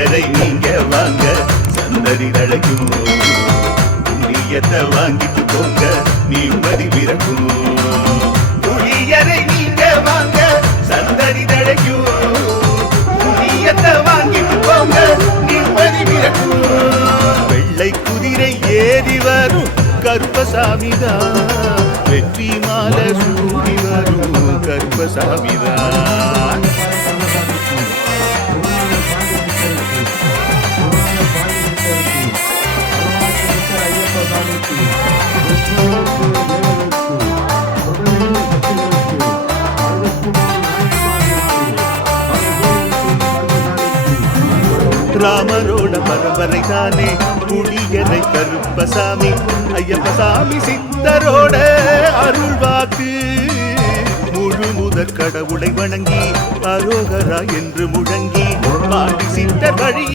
எதை நீங்க வாங்க? சந்ததி நடக்கும் புண்ணியத்தை வாங்கிட்டு போங்க. நிம்மதி பிறக்கும் புளியரை நீங்க வாங்க? சந்ததி நடக்கும் புண்ணியத்தை வாங்கிட்டு போங்க. நிம்மதி பிறக்கும் வெள்ளை குதிரை ஏறி வரும். கருப்பசாமிதான் வெற்றி மாலை சூடி வரும். கருப்பசாமிதான் ராமரோட பரம்பரை தானே புலியரை கருப்பசாமி ஐயப்பசாமி சித்தரோட அருள் வாக்கு முழு முதற் கடவுளை வணங்கி அரோகரா என்று முழங்கி பாண்டி சித்தர் வழி